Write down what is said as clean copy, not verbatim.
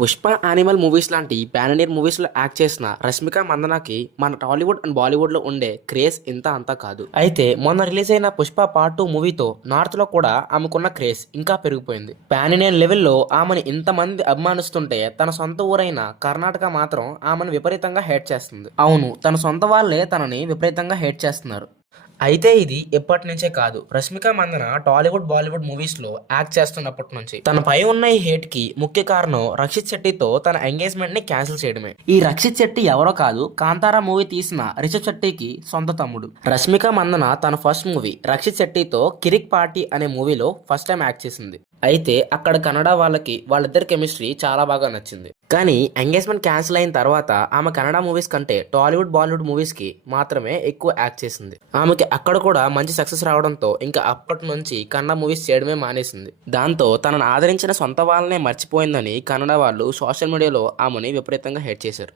Pushpa animal movies లాంటి pan Indian మూవీస్లో act చేసిన రష్మిక మందనాకి మన టాలీవుడ్ అండ్ బాలీవుడ్లో ఉండే క్రేజ్ ఇంత అంతా కాదు. అయితే మొన్న రిలీజ్ అయిన పుష్ప పార్ట్ 2 మూవీతో నార్త్లో కూడా ఆమెకున్న క్రేజ్ ఇంకా పెరిగిపోయింది. పాన్ ఇండియన్ లెవెల్లో ఆమెను ఇంతమంది అభిమానిస్తుంటే తన సొంత ఊరైన కర్ణాటక మాత్రం ఆమెను విపరీతంగా హేట్ చేస్తుంది. అవును, తన సొంత వాళ్ళే తనని విపరీతంగా హేట్ చేస్తున్నారు. అయితే ఇది ఎప్పటి నుంచే కాదు, రష్మిక మందన టాలీవుడ్ బాలీవుడ్ మూవీస్ లో యాక్ట్ చేస్తున్నప్పటి నుంచి. తనపై ఉన్న ఈ హేట్ కి ముఖ్య కారణం రక్షిత్ శెట్టితో తన ఎంగేజ్మెంట్ ని క్యాన్సిల్ చేయడమే. ఈ రక్షిత్ శెట్టి ఎవరో కాదు, కాంతారా మూవీ తీసిన రిషబ్ శెట్టికి సొంత తమ్ముడు. రష్మిక మందన తన ఫస్ట్ మూవీ రక్షిత్ శెట్టితో కిరిక్ పార్టీ అనే మూవీలో ఫస్ట్ టైం యాక్ట్ చేసింది. అయితే అక్కడ కన్నడ వాళ్ళిద్దరి కెమిస్ట్రీ చాలా బాగా నచ్చింది. కానీ ఎంగేజ్మెంట్ క్యాన్సిల్ అయిన తర్వాత ఆమె కన్నడ మూవీస్ కంటే టాలీవుడ్ బాలీవుడ్ మూవీస్ కి మాత్రమే ఎక్కువ యాక్ట్ చేసింది. ఆమెకి అక్కడ కూడా మంచి సక్సెస్ రావడంతో ఇంకా అప్పటి నుంచి కన్నడ మూవీస్ చేయడమే మానేసింది. దాంతో తనను ఆదరించిన సొంత వాళ్ళనే మర్చిపోయిందని కన్నడ వాళ్ళు సోషల్ మీడియాలో ఆమెని విపరీతంగా హేట్ చేశారు.